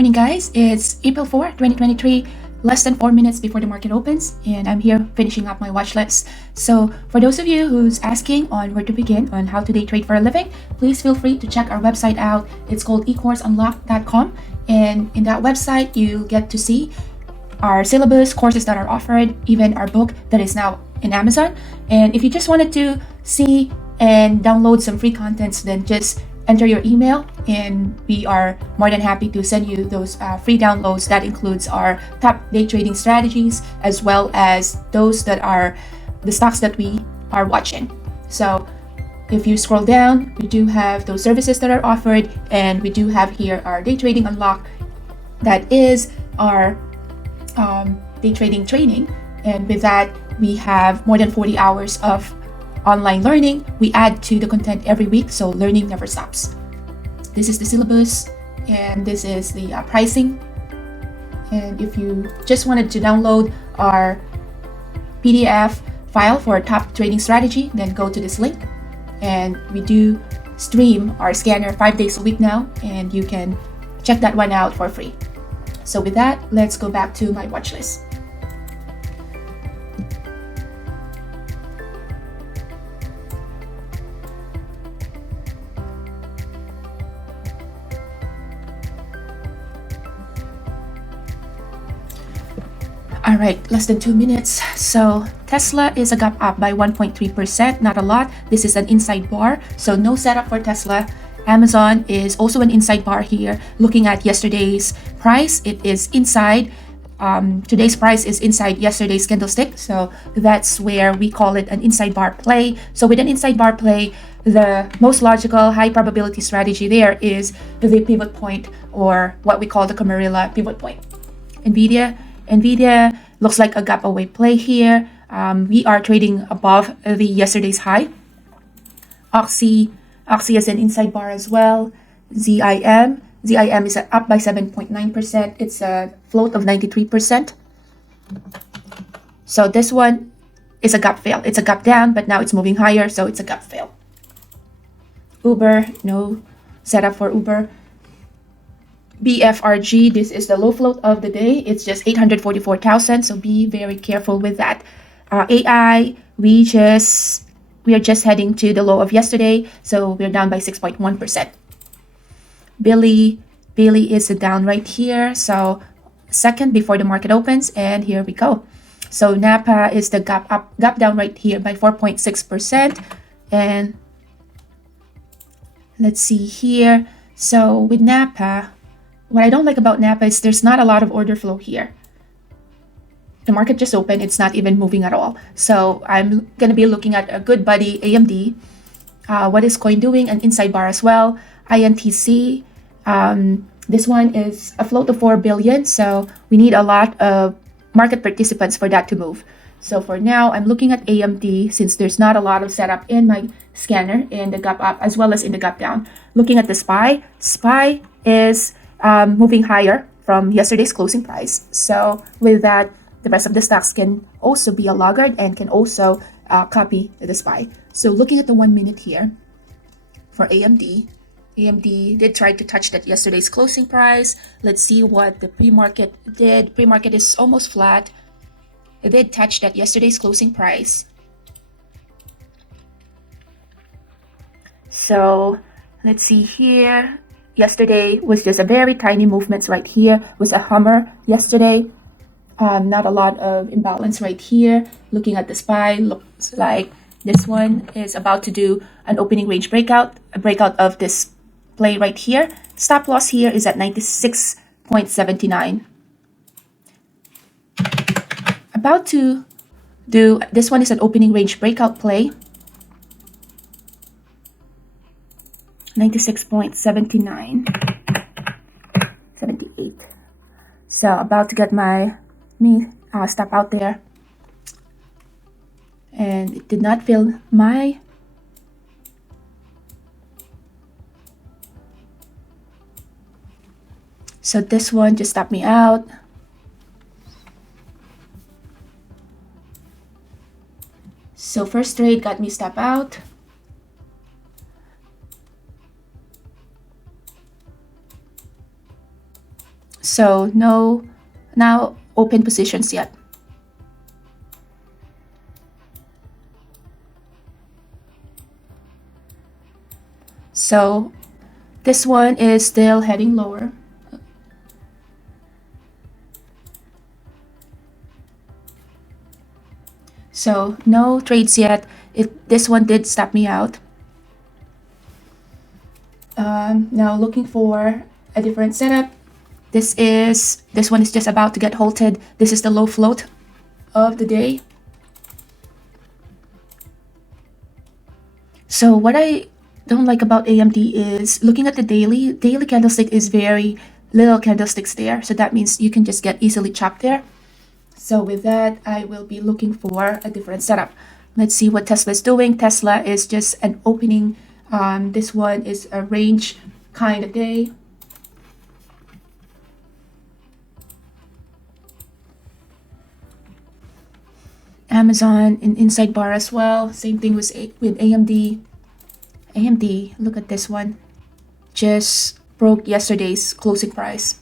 morning, guys. It's April 4, 2023, less than 4 minutes before the market opens, and I'm here finishing up my watch list. So, for those of you who's asking on where to begin on how to day trade for a living, please feel free to check our website out. It's called ecourseunlocked.com, and in that website, you'll get to see our syllabus, courses that are offered, even our book that is now in Amazon. And if you just wanted to see and download some free contents, then just enter your email and we are more than happy to send you those free downloads. That includes our top day trading strategies as well as those that are the stocks that we are watching. So if you scroll down, we do have those services that are offered, and we do have here our day trading unlock. That is our day trading training, and with that we have more than 40 hours of online learning. We add to the content every week, so learning never stops. This is the syllabus, and this is the pricing. And if you just wanted to download our PDF file for top trading strategy, then go to this link. And we do stream our scanner 5 days a week now, and you can check that one out for free. So with that, let's go back to my watch list. All right, less than 2 minutes. So Tesla is a gap up by 1.3%, not a lot. This is an inside bar, so no setup for Tesla. Amazon is also an inside bar here. Looking at yesterday's price, it is inside. Today's price is inside yesterday's candlestick, so that's where we call it an inside bar play. So with an inside bar play, the most logical high probability strategy there is the pivot point, or what we call the Camarilla pivot point. Nvidia looks like a gap away play here. We are trading above the yesterday's high. Oxy is an inside bar as well. ZIM is up by 7.9%. It's a float of 93%. So this one is a gap fail. It's a gap down, but now it's moving higher, so it's a gap fail. Uber, no setup for Uber. BFRG, this is the low float of the day. It's just 844,000, so be very careful with that. AI, we are just heading to the low of yesterday, so we're down by 6.1%. Billy is down right here, so second before the market opens, and here we go. So Napa is the gap down right here by 4.6%, and let's see here. So with Napa, what I don't like about Napa is there's not a lot of order flow here. The market just opened, it's not even moving at all. So I'm going to be looking at a good buddy, AMD. What is coin doing? An inside bar as well. INTC, this one is a float of 4 billion, so we need a lot of market participants for that to move. So for now, I'm looking at AMD since there's not a lot of setup in my scanner in the gap up as well as in the gap down. Looking at the SPY is moving higher from yesterday's closing price. So with that, the rest of the stocks can also be a laggard and can also copy the SPY. So looking at the 1 minute here for AMD did try to touch that yesterday's closing price. Let's see what the pre-market did. Pre-market is almost flat. It did touch that yesterday's closing price. So let's see here. Yesterday was just a very tiny movements right here. Was a hammer yesterday. Not a lot of imbalance right here. Looking at the SPY, looks like this one is about to do an opening range breakout, a breakout of this play right here. Stop loss here is at 96.79. About to do, this one is an opening range breakout play. 96.79, 78. So about to get my stop out there, and it did not fill my so this one just stopped me out. So first trade got me stop out. So no now open positions yet. So this one is still heading lower. So no trades yet. This one did stop me out. Now looking for a different setup. This one is just about to get halted. This is the low float of the day. So what I don't like about AMD is looking at the daily candlestick is very little candlesticks there. So that means you can just get easily chopped there. So with that, I will be looking for a different setup. Let's see what Tesla is doing. Tesla is just an opening. This one is a range kind of day. Amazon in inside bar as well. Same thing with AMD. AMD, look at this one. Just broke yesterday's closing price.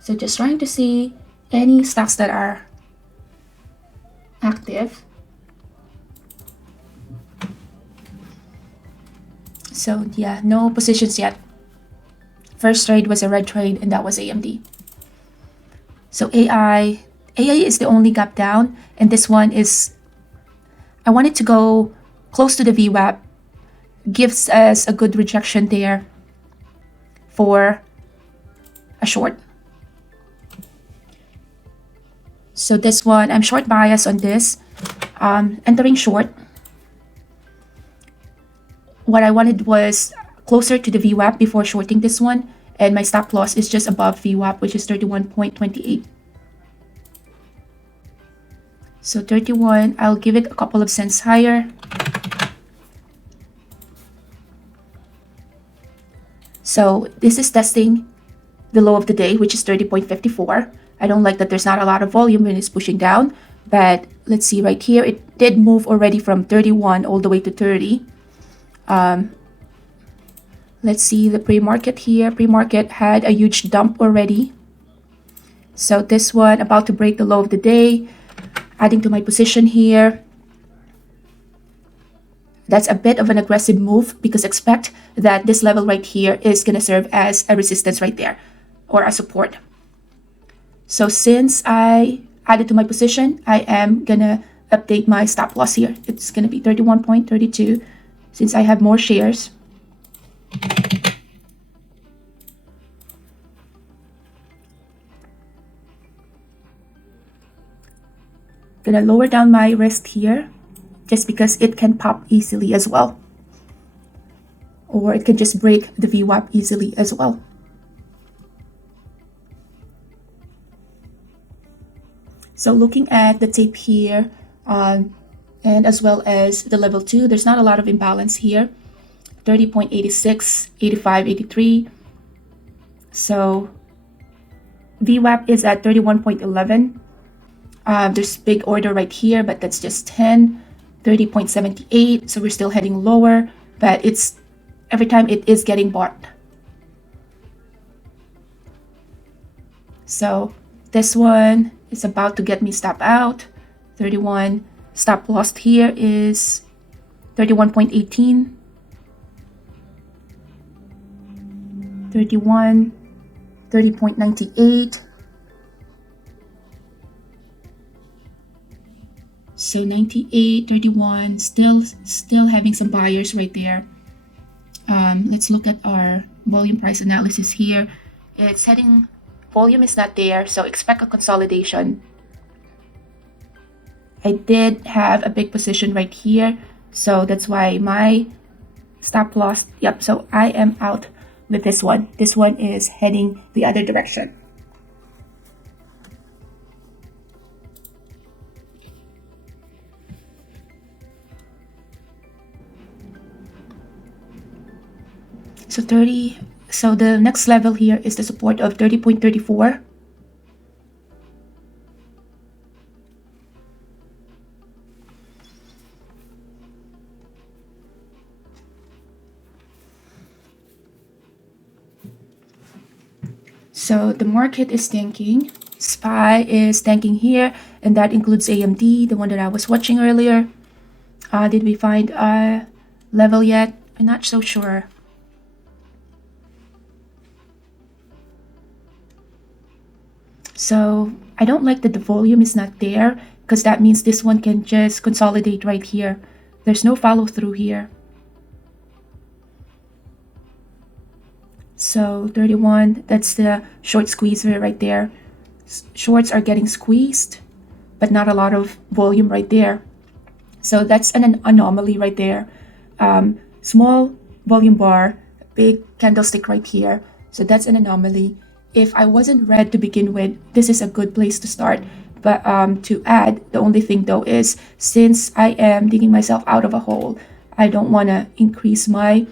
So just trying to see any stocks that are active. So yeah, no positions yet. First trade was a red trade and that was AMD. So AI is the only gap down, and this one is, I want it to go close to the VWAP, gives us a good rejection there for a short. So this one, I'm short bias on this, entering short. What I wanted was closer to the VWAP before shorting this one, and my stop loss is just above VWAP, which is 31.28. So 31, I'll give it a couple of cents higher. So this is testing the low of the day, which is 30.54. I don't like that there's not a lot of volume when it's pushing down, but let's see right here, it did move already from 31 all the way to 30. Let's see the pre-market here. Pre-market had a huge dump already. So this one about to break the low of the day, adding to my position here. That's a bit of an aggressive move because expect that this level right here is going to serve as a resistance right there or a support. So since I added to my position, I am going to update my stop loss here. It's going to be 31.32 since I have more shares. Gonna lower down my risk here just because it can pop easily as well, or it can just break the VWAP easily as well. So looking at the tape here, and as well as the level 2, there's not a lot of imbalance here. 30.86, 85, 83. So VWAP is at 31.11. There's big order right here, but that's just 10. 30.78. So we're still heading lower, but it's every time it is getting bought. So this one is about to get me stop out. 31. Stop loss here is 31.18. 31. 30.98. So 98, 31, still having some buyers right there. Let's look at our volume price analysis here. It's heading, volume is not there, so expect a consolidation. I did have a big position right here, so that's why my stop loss, yep, so I am out with this one. This one is heading the other direction. So 30, so the next level here is the support of 30.34. So the market is tanking. SPY is tanking here, and that includes AMD, the one that I was watching earlier. Did we find a level yet? I'm not so sure. So I don't like that the volume is not there, because that means this one can just consolidate right here. There's no follow through here. So 31, that's the short squeezer right there. Shorts are getting squeezed, but not a lot of volume right there. So that's an anomaly right there. Small volume bar, big candlestick right here. So that's an anomaly. If I wasn't red to begin with, this is a good place to start. But to add, the only thing though is, since I am digging myself out of a hole, I don't want to increase my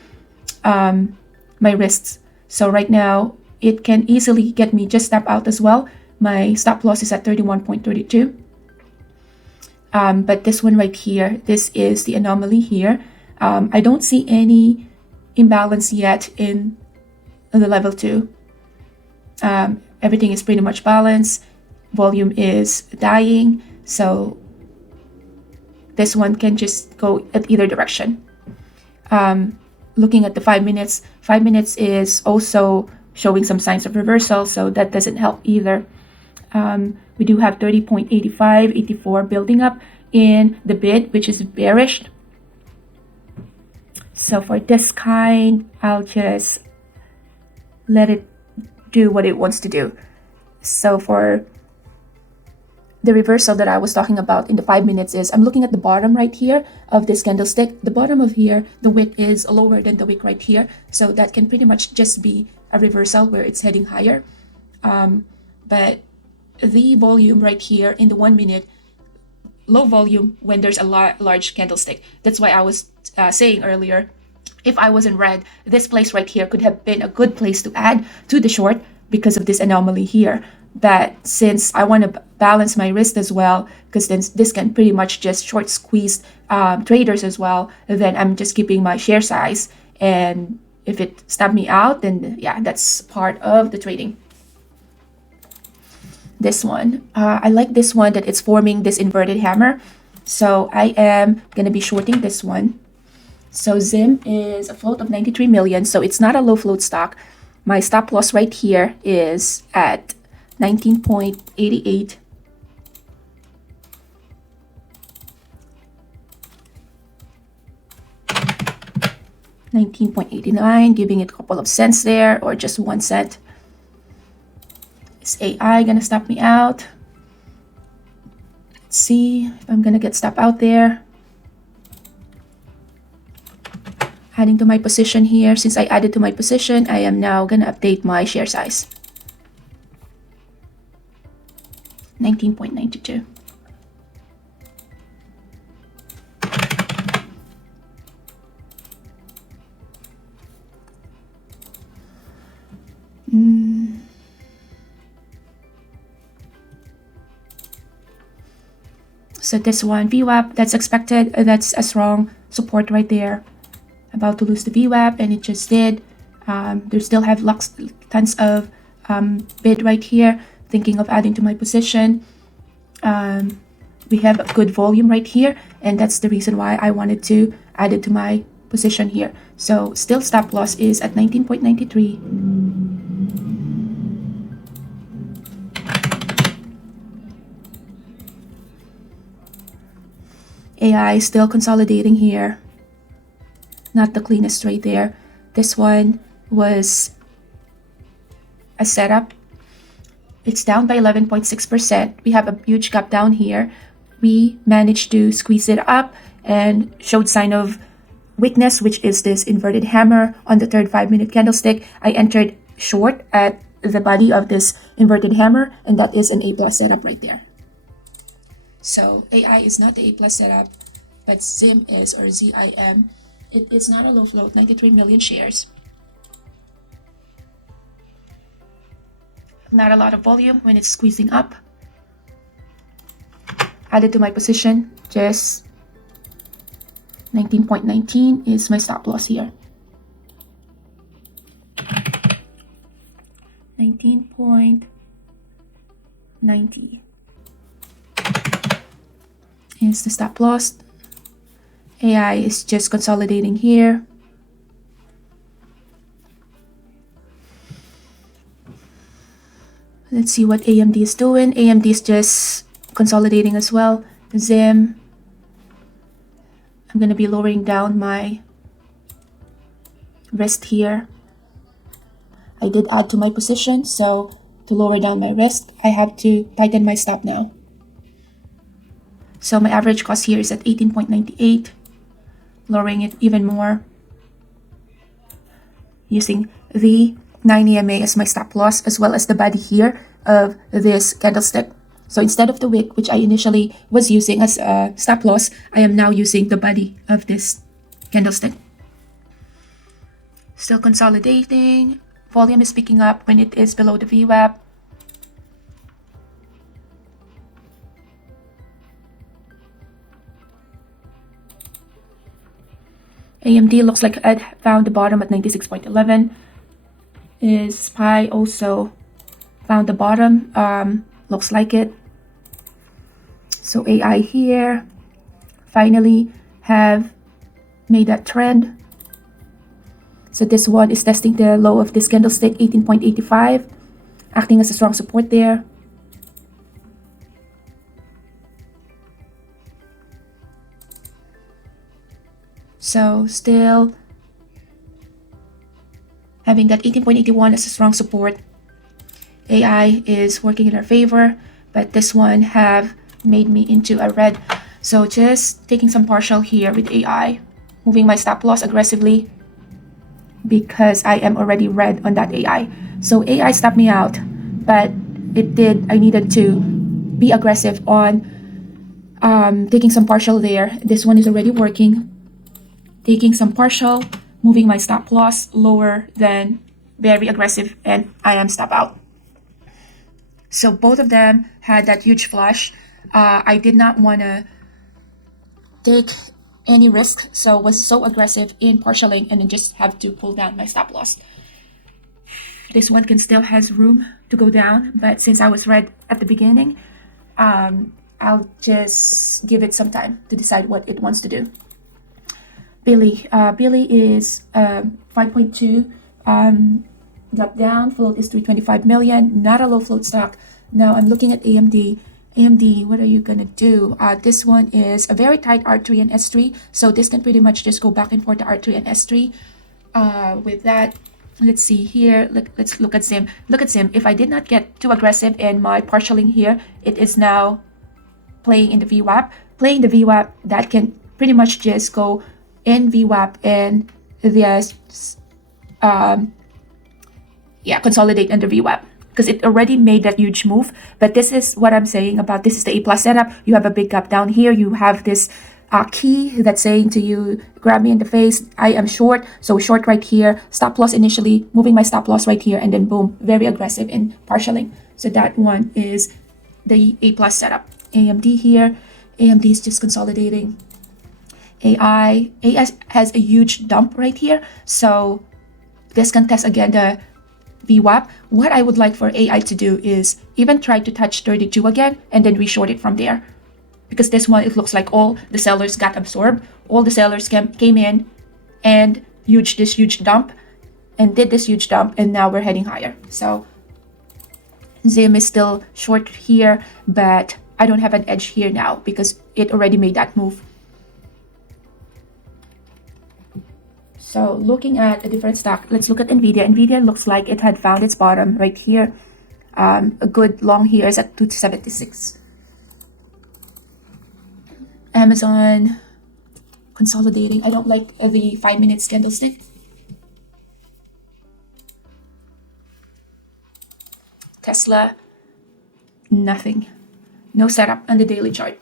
my risks. So right now, it can easily get me just step out as well. My stop loss is at 31.32. But this one right here, this is the anomaly here. I don't see any imbalance yet in the level 2. Everything is pretty much balanced. Volume is dying. So this one can just go at either direction. Looking at the 5 minutes, 5 minutes is also showing some signs of reversal, so that doesn't help either. We do have 30.85, 84 building up in the bid, which is bearish. So for this kind, I'll just let it do what it wants to do. So for the reversal that I was talking about in the 5 minutes is, I'm looking at the bottom right here of this candlestick. The bottom of here, the wick is lower than the wick right here. So that can pretty much just be a reversal where it's heading higher. But the volume right here in the 1 minute, low volume when there's a large candlestick. That's why I was saying earlier, if I was in red, this place right here could have been a good place to add to the short because of this anomaly here. But since I want to balance my risk as well, because then this can pretty much just short squeeze traders as well, then I'm just keeping my share size. And if it stopped me out, then yeah, that's part of the trading. This one, I like this one that it's forming this inverted hammer. So I am going to be shorting this one. So ZIM is a float of 93 million. So it's not a low float stock. My stop loss right here is at 19.88. $19.89, giving it a couple of cents there, or just 1 cent. Is AI gonna stop me out? Let's see if I'm gonna get stopped out there. Adding to my position here. Since I added to my position, I am now gonna update my share size. 19.92. So this one, VWAP, that's expected. That's a strong support right there. About to lose the VWAP, and it just did. There still have tons of bid right here. Thinking of adding to my position. We have a good volume right here, and that's the reason why I wanted to add it to my position here. So still stop loss is at 19.93. AI is still consolidating here. Not the cleanest right there. This one was a setup. It's down by 11.6%. We have a huge gap down here. We managed to squeeze it up and showed sign of weakness, which is this inverted hammer on the third 5-minute candlestick. I entered short at the body of this inverted hammer, and that is an A+ setup right there. So AI is not the A+ setup, but ZIM is, or ZIM. It is not a low float, 93 million shares. Not a lot of volume when it's squeezing up. Added to my position, just 19.19 is my stop loss here. 19.90 is the stop loss. AI is just consolidating here. Let's see what AMD is doing. AMD is just consolidating as well. ZIM, I'm going to be lowering down my risk here. I did add to my position, so to lower down my risk, I have to tighten my stop now. So my average cost here is at 18.98, lowering it even more, using the 9 EMA as my stop loss, as well as the body here of this candlestick. So instead of the wick, which I initially was using as a stop loss, I am now using the body of this candlestick. Still consolidating. Volume is picking up when it is below the VWAP. AMD looks like it found the bottom at 96.11. Is SPY also found the bottom? Looks like it. So AI here finally have made that trend. So this one is testing the low of this candlestick, 18.85, acting as a strong support there. So still having that 18.81 as a strong support. AI is working in our favor, but this one have made me into a red. So just taking some partial here with AI, moving my stop loss aggressively because I am already red on that AI. So AI stopped me out, but I needed to be aggressive on taking some partial there. This one is already working. Taking some partial, moving my stop loss lower than very aggressive, and I am stop out. So both of them had that huge flush. I did not want to take any risk, so was so aggressive in partialing and then just have to pull down my stop loss. This one can still has room to go down, but since I was red at the beginning, I'll just give it some time to decide what it wants to do. Billy is 5.2, got down, float is 325 million, not a low float stock. Now I'm looking at AMD. AMD, what are you gonna do? This one is a very tight R3 and S3, so this can pretty much just go back and forth to R3 and S3. With that, let's see here. Let's look at ZIM. Look at ZIM. If I did not get too aggressive in my partialing here, it is now playing in the VWAP. Playing the VWAP, that can pretty much just go in VWAP and consolidate under VWAP because it already made that huge move. But this is what I'm saying about this is the A+ setup. You have a big gap down here. You have this key that's saying to you, grab me in the face. I am short, so short right here. Stop loss initially, moving my stop loss right here, and then boom, very aggressive in partialing. So that one is the A+ setup. AMD here. AMD is just consolidating. AI has a huge dump right here, so this can test again the VWAP. What I would like for AI to do is even try to touch 32 again and then reshort it from there, because this one, it looks like all the sellers got absorbed. All the sellers came in and this huge dump and did this huge dump, and now we're heading higher. So ZIM is still short here, but I don't have an edge here now because it already made that move. So looking at a different stock, let's look at NVIDIA. NVIDIA looks like it had found its bottom right here. A good long here is at 276. Amazon consolidating. I don't like the 5-minute candlestick. Tesla, nothing. No setup on the daily chart.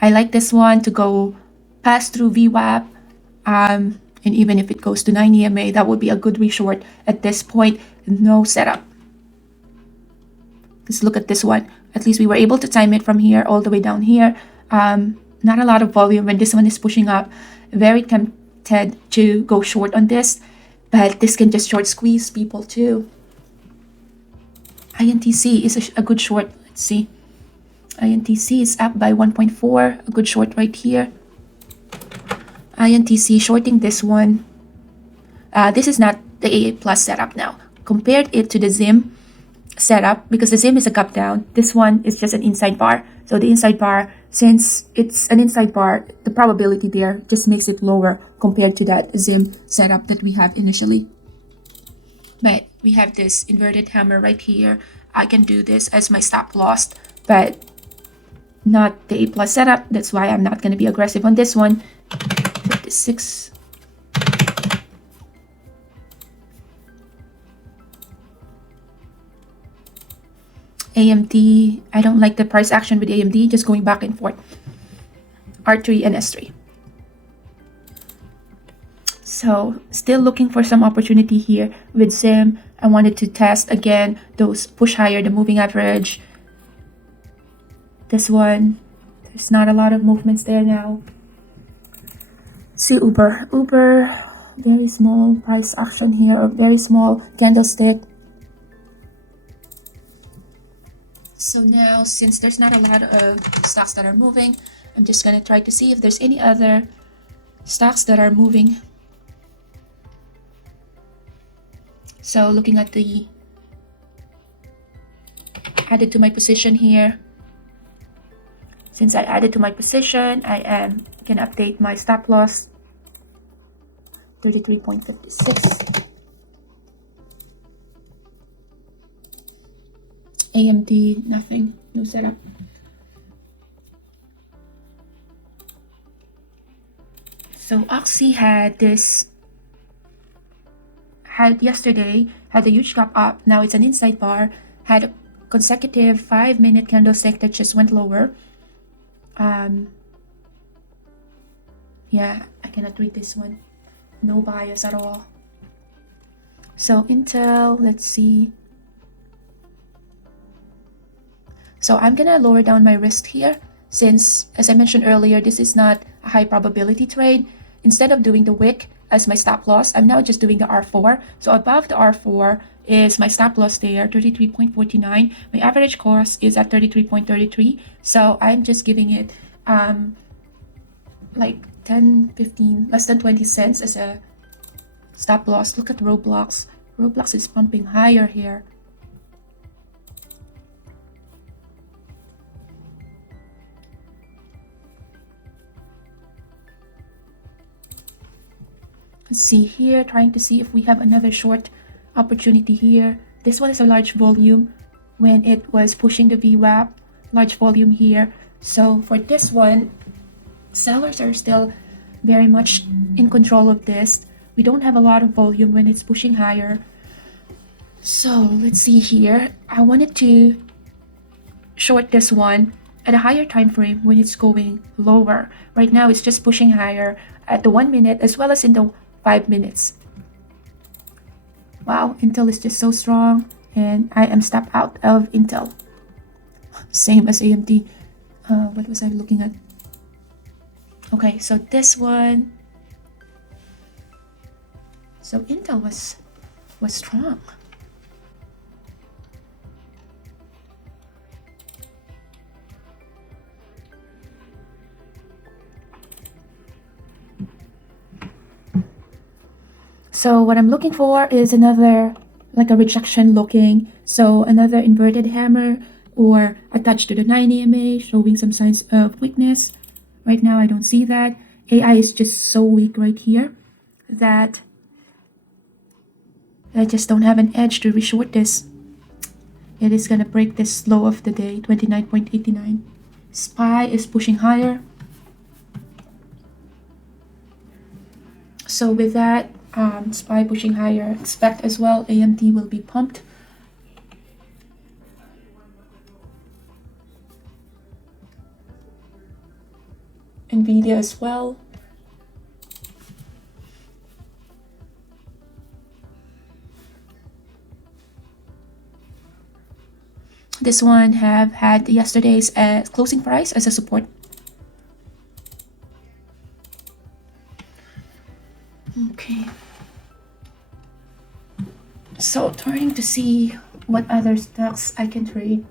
I like this one to go pass through VWAP, and even if it goes to 9 EMA, that would be a good reshort at this point. No setup. Let's look at this one. At least we were able to time it from here all the way down here. Not a lot of volume when this one is pushing up. Very tempted to go short on this. but this can just short squeeze people too. INTC is a good short. Let's see. INTC is up by 1.4, a good short right here. INTC shorting this one. This is not the AA plus setup now. Compared it to the ZIM setup, because the ZIM is a gap down, this one is just an inside bar. So the inside bar, since it's an inside bar, the probability there just makes it lower compared to that ZIM setup that we have initially. But we have this inverted hammer right here. I can do this as my stop loss, but not the A plus setup. That's why I'm not going to be aggressive on this one. 56. AMD, I don't like the price action with AMD, just going back and forth. R3 and S3. So still looking for some opportunity here with ZIM. I wanted to test again those push higher, the moving average. This one, there's not a lot of movements there now. See Uber. Uber, very small price action here, or very small candlestick. So now, since there's not a lot of stocks that are moving, I'm just gonna try to see if there's any other stocks that are moving. So looking at the added to my position here. Since I added to my position, I am gonna update my stop loss. 33.56. AMD, nothing, no setup. So Oxy had yesterday had a huge gap up. Now it's an inside bar. Had a consecutive 5-minute candlestick that just went lower. Yeah, I cannot read this one. No bias at all. So Intel, let's see. So I'm gonna lower down my risk here, since, as I mentioned earlier, this is not a high probability trade. Instead of doing the wick as my stop loss, I'm now just doing the R4. So above the R4 is my stop loss there, 33.49. My average cost is at 33.33. So I'm just giving it like 10, 15, less than 20 cents as a stop loss. Look at Roblox. Roblox is pumping higher here. Let's see here, trying to see if we have another short opportunity here. This one is a large volume when it was pushing the VWAP, large volume here. So for this one, sellers are still very much in control of this. We don't have a lot of volume when it's pushing higher. So let's see here. I wanted to short this one at a higher time frame when it's going lower. Right now it's just pushing higher at the 1 minute as well as in the 5 minutes. Wow, Intel is just so strong, and I am stopped out of Intel. Same as AMD. What was I looking at? Okay, so this one. So Intel was strong. So what I'm looking for is another, like a rejection looking. So another inverted hammer or attached to the 9 EMA, showing some signs of weakness. Right now, I don't see that. AI is just so weak right here that I just don't have an edge to reshort this. It is gonna break this low of the day, 29.89. SPY is pushing higher. So with that, SPY pushing higher, expect as well AMD will be pumped. Nvidia as well. This one have had yesterday's closing price as a support. Okay. So turning to see what other stocks I can trade.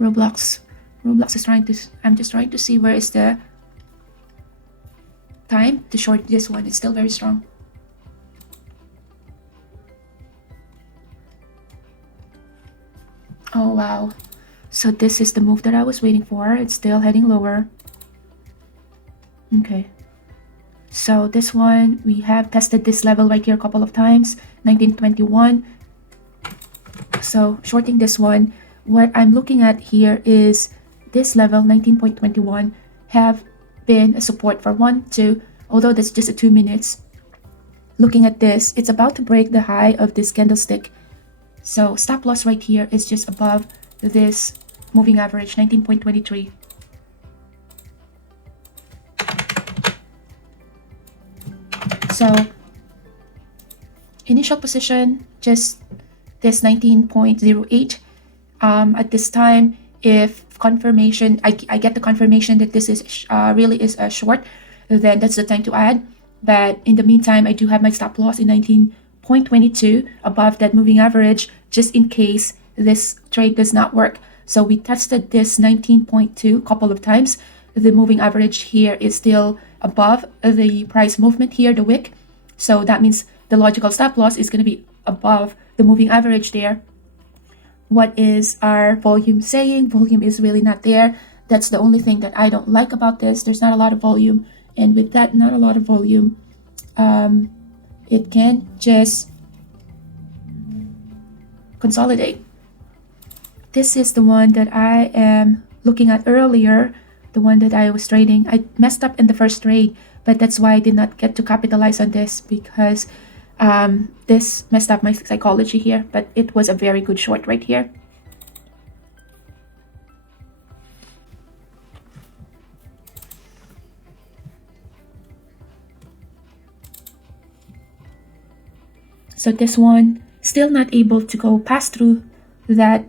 Roblox. Roblox is trying to. I'm just trying to see where is the time to short this one. It's still very strong. Oh wow. So this is the move that I was waiting for. It's still heading lower. Okay. So this one, we have tested this level right here a couple of times, 1921. So shorting this one, what I'm looking at here is this level, 19.21, have been a support for 1, 2, although that's just a 2 minutes. Looking at this, it's about to break the high of this candlestick. So stop loss right here is just above this moving average, 19.23. So initial position, just this 19.08. At this time, if confirmation, I get the confirmation that this is really is a short, then that's the time to add. But in the meantime, I do have my stop loss in 19.22 above that moving average, just in case this trade does not work. So we tested this 19.2 a couple of times. The moving average here is still above the price movement here, the wick. So that means the logical stop loss is going to be above the moving average there. What is our volume saying? Volume is really not there. That's the only thing that I don't like about this. There's not a lot of volume. And with that, not a lot of volume, it can just consolidate. This is the one that I am looking at earlier, the one that I was trading. I messed up in the first trade, but that's why I did not get to capitalize on this, because this messed up my psychology here, but it was a very good short right here. So this one still not able to go past through that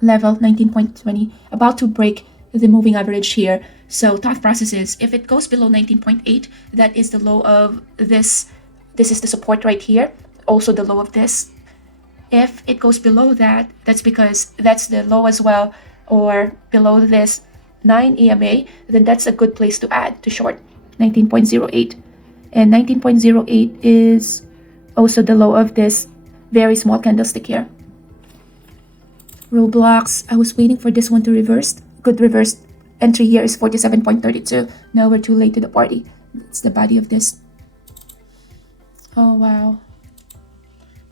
level 19.20, about to break the moving average here. So thought process is, if it goes below 19.8, that is the low of this. This is the support right here, also the low of this. If it goes below that, that's because that's the low as well, or below this 9 EMA, then that's a good place to add to short 19.08. And 19.08 is also the low of this very small candlestick here. Roblox, I was waiting for this one to reverse. Good reverse entry here is 47.32. Now we're too late to the party. It's the body of this. Oh wow.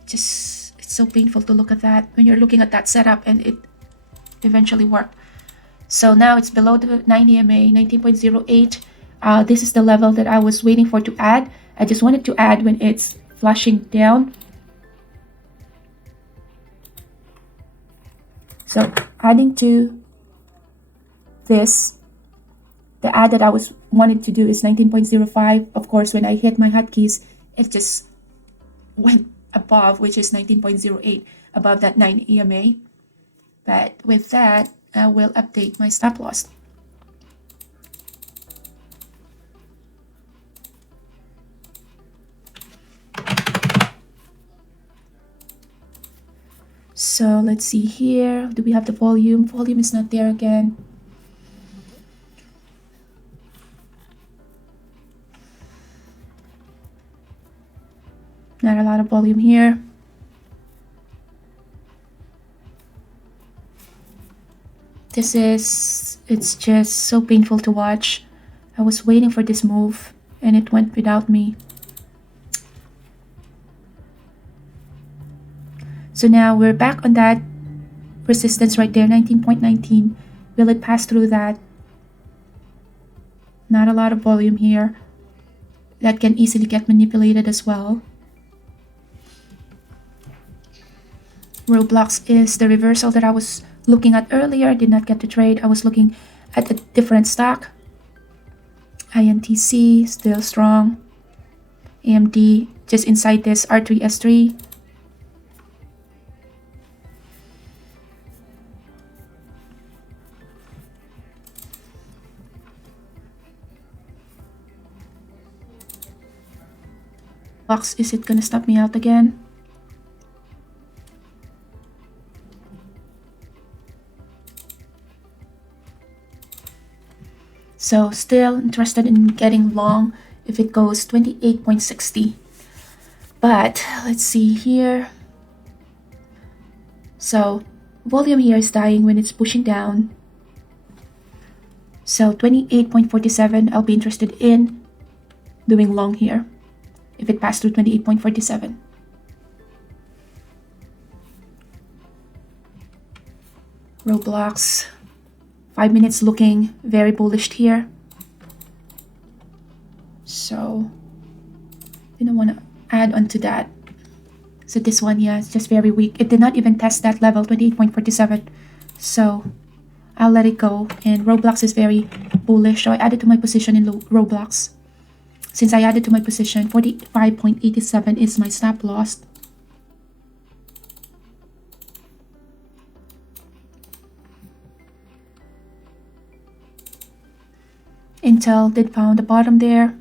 Just, it's so painful to look at that when you're looking at that setup and it eventually worked. So now it's below the 9 EMA, 19.08. This is the level that I was waiting for to add. I just wanted to add when it's flashing down. So adding to this, the add that I was wanted to do is 19.05. Of course, when I hit my hotkeys, it just went above, which is 19.08, above that 9 EMA. But with that, I will update my stop loss. So let's see here. Do we have the volume? Volume is not there again. Not a lot of volume here. It's just so painful to watch. I was waiting for this move and it went without me. So now we're back on that resistance right there, 19.19. Will it pass through that? Not a lot of volume here. That can easily get manipulated as well. Roblox is the reversal that I was looking at earlier. I did not get to trade. I was looking at a different stock. INTC, still strong. AMD, just inside this R3S3. Is it gonna stop me out again? So still interested in getting long if it goes 28.60. But let's see here. So volume here is dying when it's pushing down. So 28.47, I'll be interested in doing long here if it passed through 28.47. Roblox, 5 minutes looking very bullish here. So I don't want to add on to that. So this one, yeah, it's just very weak. It did not even test that level, 28.47. So I'll let it go. And Roblox is very bullish. So I added to my position in Roblox. Since I added to my position, 45.87 is my stop loss. Intel did found the bottom there.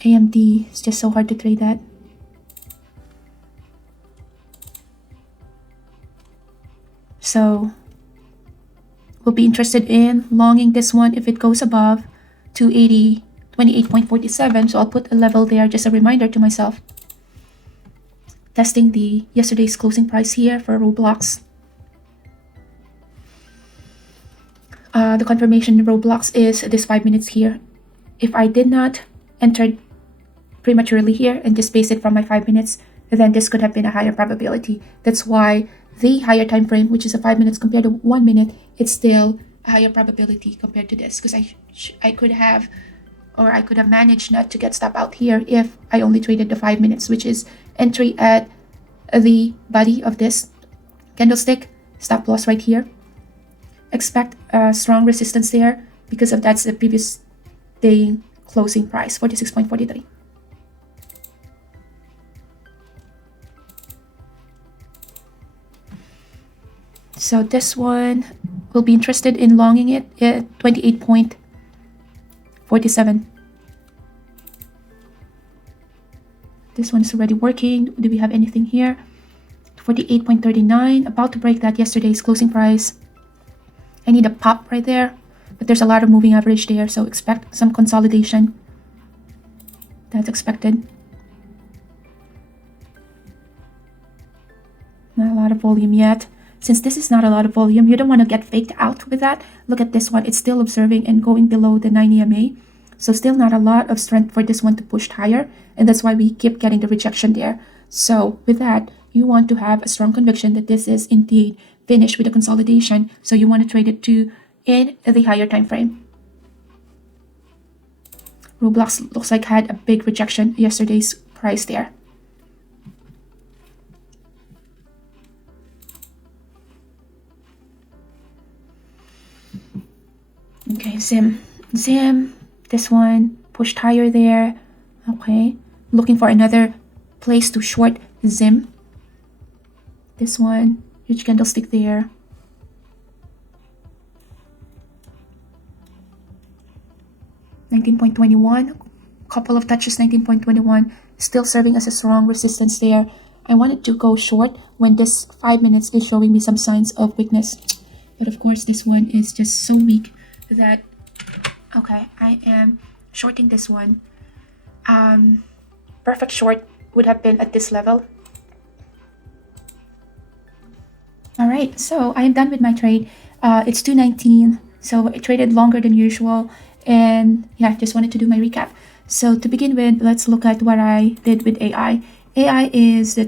AMD is just so hard to trade that. So we'll be interested in longing this one if it goes above 280, 28.47. So I'll put a level there, just a reminder to myself. Testing the yesterday's closing price here for Roblox. The confirmation in Roblox is this 5 minutes here. If I did not enter prematurely here and just base it from my 5 minutes, then this could have been a higher probability. That's why the higher time frame, which is a 5 minutes compared to 1 minute, it's still a higher probability compared to this, because I could have managed not to get stop out here if I only traded the 5 minutes, which is entry at the body of this candlestick, stop loss right here. Expect a strong resistance there because of that's the previous day closing price, 46.43. So this one will be interested in longing it at 28.47. This one is already working. Do we have anything here? 48.39, about to break that yesterday's closing price. I need a pop right there, but there's a lot of moving average there, so expect some consolidation. That's expected. Not a lot of volume yet. Since this is not a lot of volume, you don't want to get faked out with that. Look at this one. It's still observing and going below the 9 EMA. So still not a lot of strength for this one to push higher. And that's why we keep getting the rejection there. So with that, you want to have a strong conviction that this is indeed finished with the consolidation. So you want to trade it to in the higher time frame. Roblox looks like had a big rejection yesterday's price there. Okay, Zim, this one pushed higher there. Okay, looking for another place to short Zim. This one, huge candlestick there. $19.21, couple of touches, 19.21, still serving as a strong resistance there. I wanted to go short when this 5 minutes is showing me some signs of weakness. But of course, this one is just so weak that, okay, I am shorting this one. Perfect short would have been at this level. All right, so I am done with my trade. It's 2:19, so I traded longer than usual. And yeah, just wanted to do my recap. So to begin with, let's look at what I did with AI. AI is the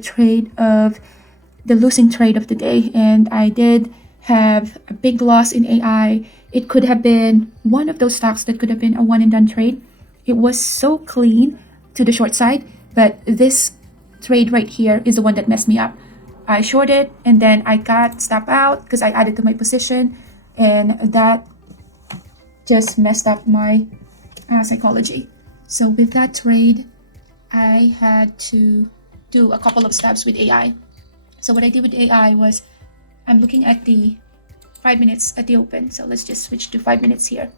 losing trade of the day. And I did have a big loss in AI. It could have been one of those stocks that could have been a one and done trade. It was so clean to the short side, but this trade right here is the one that messed me up. I shorted and then I got stop out because I added to my position, and that just messed up my psychology. So with that trade, I had to do a couple of steps with AI. So what I did with AI was I'm looking at the 5 minutes at the open. So let's just switch to 5 minutes here.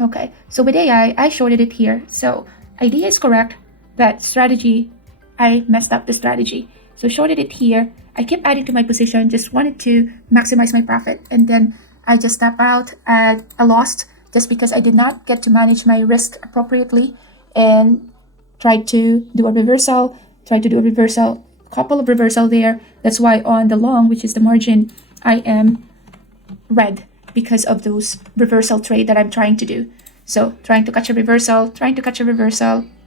Okay, so with AI, I shorted it here. So idea is correct, but strategy, I messed up the strategy. So shorted it here. I kept adding to my position, just wanted to maximize my profit. And then I just step out at a loss just because I did not get to manage my risk appropriately and tried to do a reversal, couple of reversal there. That's why on the long, which is the margin, I am red because of those reversal trade that I'm trying to do. So trying to catch a reversal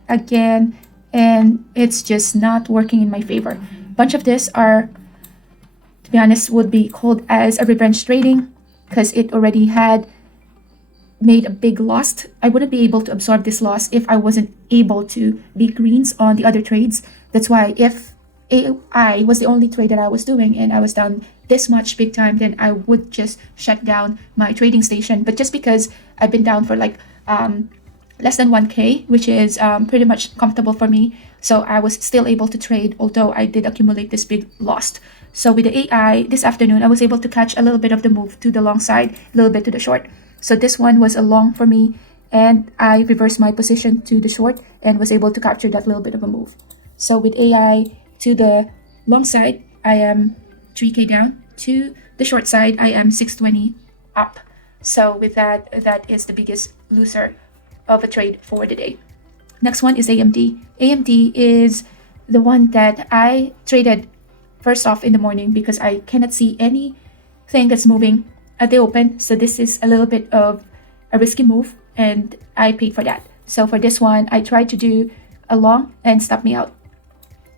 again, and it's just not working in my favor. Bunch of this are, to be honest, would be called as a revenge trading because it already had made a big loss. I wouldn't be able to absorb this loss if I wasn't able to be greens on the other trades. That's why if AI was the only trade that I was doing and I was down this much big time, then I would just shut down my trading station. But just because I've been down for like less than 1K, which is pretty much comfortable for me, so I was still able to trade, although I did accumulate this big loss. So with the AI this afternoon, I was able to catch a little bit of the move to the long side, a little bit to the short. So this one was a long for me, and I reversed my position to the short and was able to capture that little bit of a move. So with AI to the long side, I am 3K down. To the short side, I am 620 up. So with that, that is the biggest loser of a trade for the day. Next one is AMD. AMD is the one that I traded first off in the morning because I cannot see anything that's moving at the open. So this is a little bit of a risky move and I paid for that. So for this one, I tried to do a long and stop me out.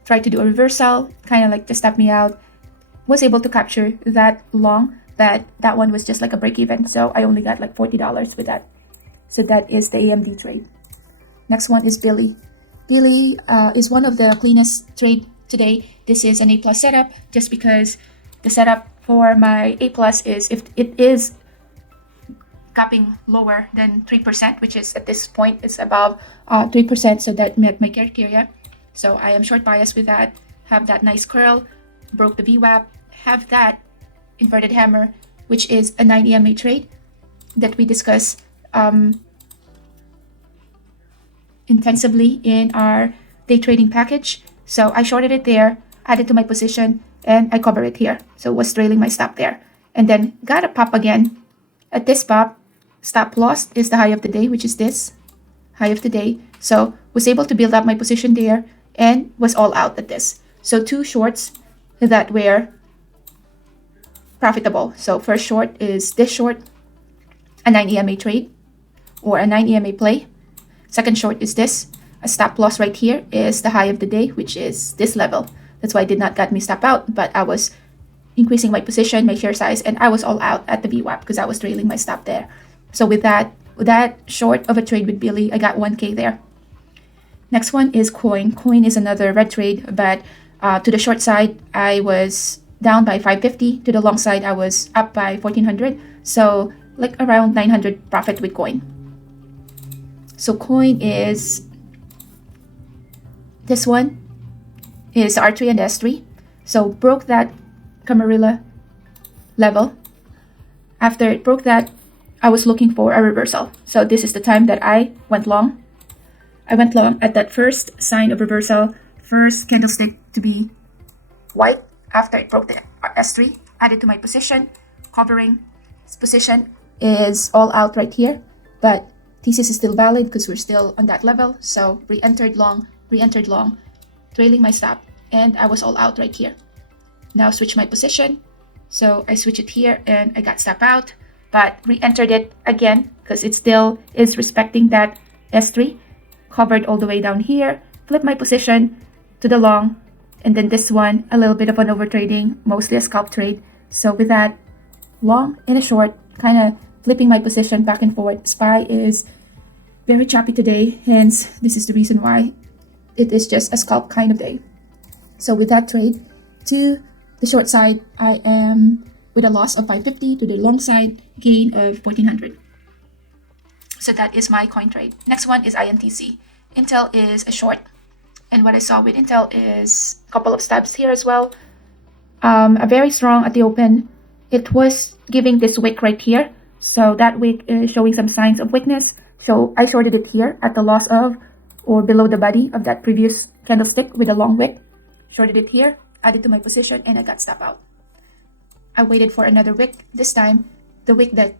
Tried to do a reversal, kind of like to stop me out. Was able to capture that long, but that one was just like a break even. So I only got like $40 with that. So that is the AMD trade. Next one is Billy. Billy is one of the cleanest trade today. This is an A+ setup just because the setup for my A+ is if it is gapping lower than 3%, which is at this point it's above 3%, so that met my criteria. So I am short bias with that, have that nice curl, broke the VWAP, have that inverted hammer, which is a 9 EMA trade that we discuss intensively in our day trading package. So I shorted it there, added to my position, and I cover it here. So was trailing my stop there. And then got a pop again. At this pop, stop loss is the high of the day, which is this high of the day. So was able to build up my position there and was all out at this. So two shorts that were profitable. So first short is this short, a 9 EMA trade or a 9 EMA play. Second short is this. A stop loss right here is the high of the day, which is this level. That's why it did not get me stop out, but I was increasing my position, my share size, and I was all out at the VWAP because I was trailing my stop there. So with that short of a trade with Billy, I got 1K there. Next one is Coin. Coin is another red trade, but to the short side, I was down by 550. To the long side, I was up by 1400. So like around 900 profit with Coin. So Coin is, this one is R3 and S3. So broke that Camarilla level. After it broke that, I was looking for a reversal. So this is the time that I went long. I went long at that first sign of reversal, first candlestick to be white after it broke the S3, added to my position, covering. This position is all out right here, but thesis is still valid because we're still on that level. So re-entered long, trailing my stop, and I was all out right here. Now switch my position. So I switch it here and I got stop out, but re-entered it again because it still is respecting that S3, covered all the way down here, flip my position to the long, and then this one, a little bit of an over trading, mostly a scalp trade. So with that, long and a short, kind of flipping my position back and forth. SPY is very choppy today, hence this is the reason why it is just a scalp kind of day. So with that trade, to the short side, I am with a loss of 550, to the long side, gain of 1400. So that is my coin trade. Next one is INTC. Intel is a short, and what I saw with Intel is a couple of stabs here as well. A very strong at the open. It was giving this wick right here, so that wick is showing some signs of weakness. So I shorted it here at the loss of or below the body of that previous candlestick with a long wick. Shorted it here, added to my position, and I got stop out. I waited for another wick. This time, the wick that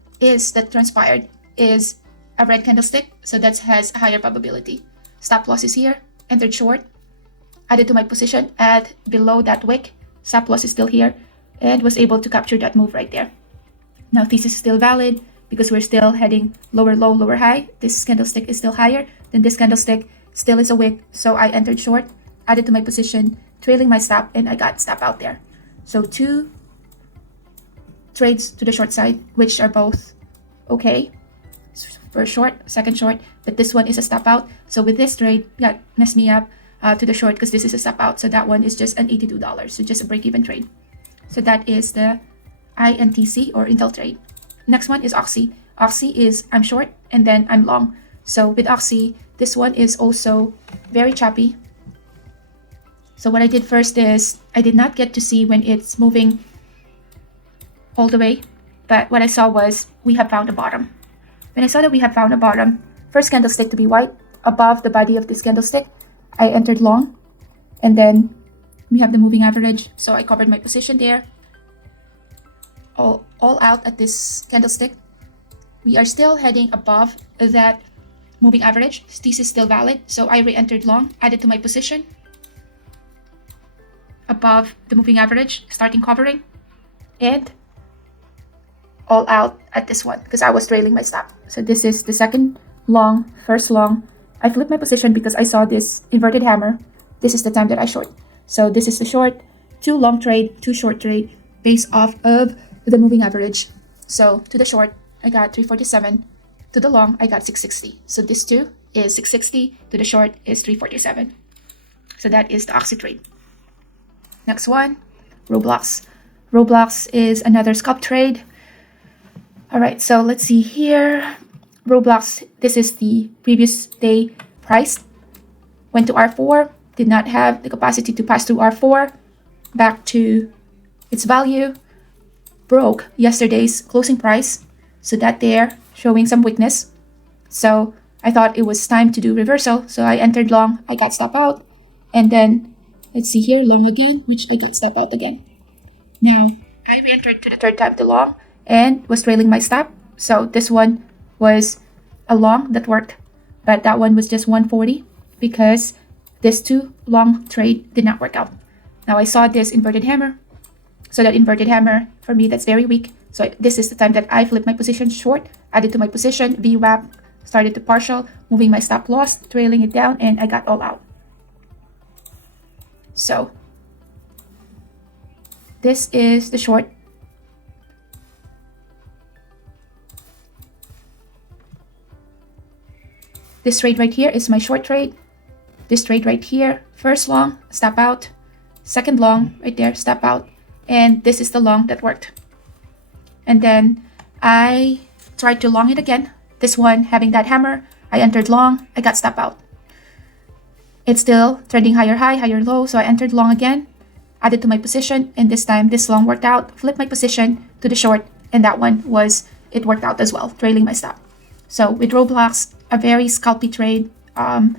transpired is a red candlestick, so that has a higher probability. Stop loss is here, entered short, added to my position at below that wick. Stop loss is still here, and was able to capture that move right there. Now thesis is still valid because we're still heading lower low, lower high. This candlestick is still higher than this candlestick, still is a wick, so I entered short, added to my position, trailing my stop, and I got stop out there. So 2 trades to the short side, which are both okay. First short, second short, but this one is a stop out. So with this trade, that messed me up to the short because this is a stop out. So that one is just an $82, so just a break-even trade. So that is the INTC or Intel trade. Next one is Oxy. Oxy is I'm short and then I'm long. So with Oxy, this one is also very choppy. So what I did first is I did not get to see when it's moving all the way, but what I saw was we have found a bottom. When I saw that we have found a bottom, first candlestick to be white above the body of this candlestick, I entered long, and then we have the moving average. So I covered my position there. All out at this candlestick. We are still heading above that moving average. Thesis is still valid, so I re-entered long, added to my position above the moving average, starting covering, and all out at this one because I was trailing my stop. So this is the second long, first long. I flipped my position because I saw this inverted hammer. This is the time that I short. So this is the short, 2 long trade, 2 short trade based off of the moving average. So to the short, I got 347. To the long, I got 660. So this two is 660. To the short is 347. So that is the Oxy trade. Next one, Roblox. Roblox is another scalp trade. All right, so let's see here. Roblox, this is the previous day price. Went to R4, did not have the capacity to pass through R4, back to its value, broke yesterday's closing price. So that there, showing some weakness. So I thought it was time to do reversal. So I entered long, I got stop out. And then, let's see here, long again, which I got stop out again. Now, I re-entered to the third time to long and was trailing my stop. So this one was a long that worked, but that one was just 140 because this 2 long trade did not work out. Now I saw this inverted hammer. So that inverted hammer, for me, that's very weak. So this is the time that I flipped my position short, added to my position, VWAP, started to partial, moving my stop loss, trailing it down, and I got all out. So this is the short. This trade right here is my short trade. This trade right here, first long, stop out. Second long, right there, stop out. And this is the long that worked. And then I tried to long it again. This one, having that hammer, I entered long, I got stop out. It's still trending higher high, higher low, so I entered long again, added to my position, and this time this long worked out, flipped my position to the short, and that one it worked out as well, trailing my stop. So with Roblox, a very scalpy trade. I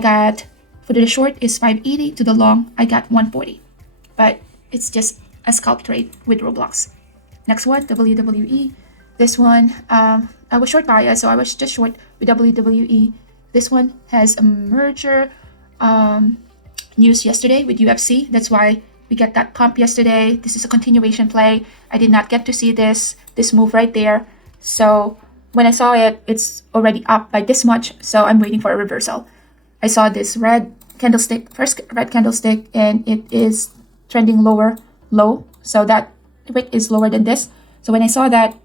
got, for the short is 580, to the long, I got 140. But it's just a scalp trade with Roblox. Next one, WWE. This one, I was short bias, so I was just short with WWE. This one has a merger news yesterday with UFC. That's why we get that pump yesterday. This is a continuation play. I did not get to see this move right there. So when I saw it, it's already up by this much. So I'm waiting for a reversal. I saw this red candlestick, first red candlestick, and it is trending lower, low. So that wick is lower than this. So when I saw that,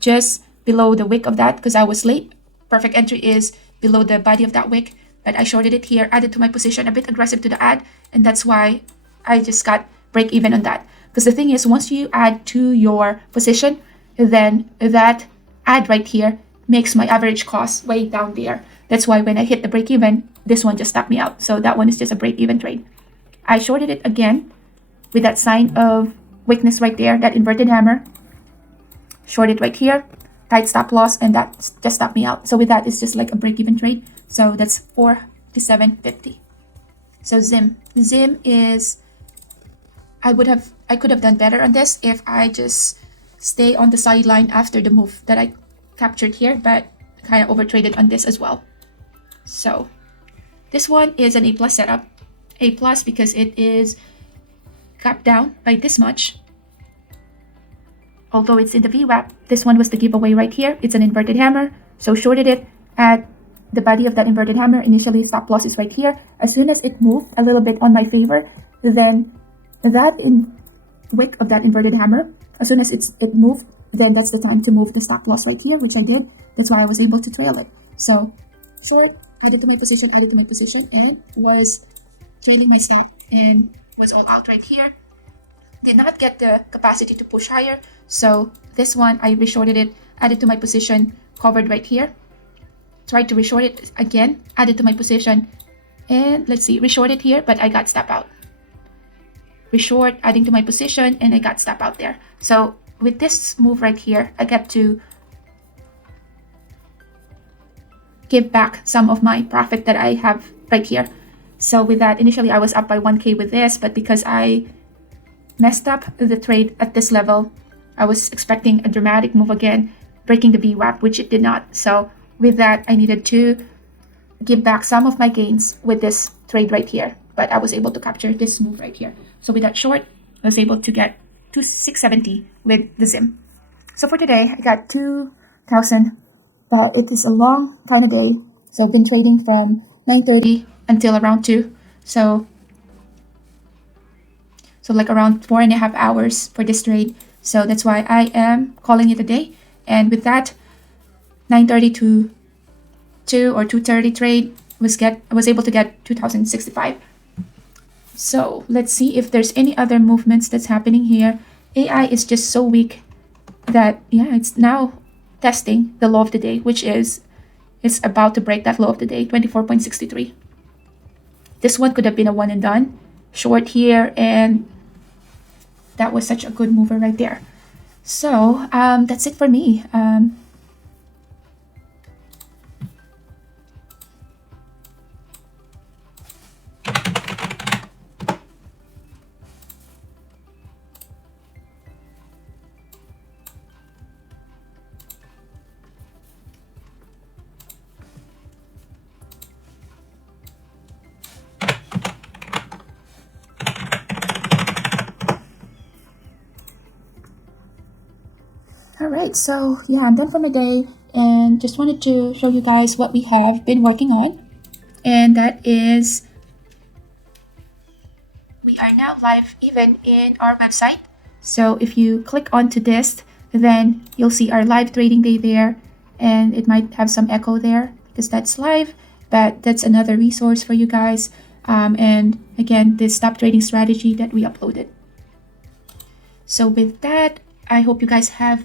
just below the wick of that, because I was late, perfect entry is below the body of that wick. But I shorted it here, added to my position, a bit aggressive to the add, and that's why I just got break even on that. Because the thing is, once you add to your position, then that add right here makes my average cost way down there. That's why when I hit the break even, this one just stopped me out. So that one is just a break even trade. I shorted it again with that sign of weakness right there, that inverted hammer. Shorted right here, tight stop loss, and that just stopped me out. So with that, it's just like a break-even trade. So that's 47.50. So Zim is, I could have done better on this if I just stay on the sideline after the move that I captured here, but kind of overtraded on this as well. So this one is an A+ setup. A+ because it is gapped down by this much. Although it's in the VWAP, this one was the giveaway right here. It's an inverted hammer, so shorted it at the body of that inverted hammer. Initially, stop loss is right here. As soon as it moved a little bit on my favor, then that in wick of that inverted hammer, as soon as it moved, then that's the time to move the stop loss right here, which I did. That's why I was able to trail it. So short, added to my position, and was trailing my stop and was all out right here. Did not get the capacity to push higher. So this one, I reshorted it, added to my position, covered right here. Tried to reshort it again, added to my position, and let's see, reshort it here, but I got stop out. Reshort, adding to my position, and I got stop out there. So with this move right here, I get to give back some of my profit that I have right here. So with that, initially I was up by 1K with this, but because I messed up the trade at this level, I was expecting a dramatic move again, breaking the VWAP, which it did not. So with that, I needed to give back some of my gains with this trade right here, but I was able to capture this move right here. So with that short, I was able to get to 670 with the Zim. So for today, I got 2,000, but it is a long kind of day. So I've been trading from 9:30 until around 2. So like around 4.5 hours for this trade. So that's why I am calling it a day. And with that, 9:30 to 2 or 2:30 trade I was able to get 2,065. So let's see if there's any other movements that's happening here. AI is just so weak that it's now testing the low of the day, which is it's about to break that low of the day, 24.63. This one could have been a one and done, short here, and that was such a good mover right there. So that's it for me. Alright, so I'm done for my day, and just wanted to show you guys what we have been working on. And that is, we are now live even in our website. So if you click onto this, then you'll see our live trading day there, and it might have some echo there because that's live, but that's another resource for you guys. And again, this stop trading strategy that we uploaded. So with that, I hope you guys have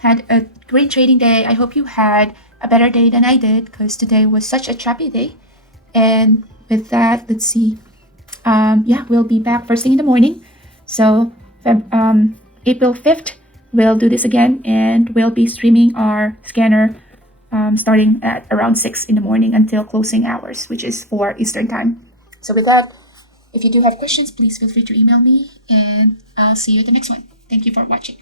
had a great trading day. I hope you had a better day than I did, because today was such a choppy day. And with that, let's see. We'll be back first thing in the morning. So April 5th, we'll do this again, and we'll be streaming our scanner starting at around 6 in the morning until closing hours, which is 4 Eastern time. So with that, if you do have questions, please feel free to email me, and I'll see you at the next one. Thank you for watching.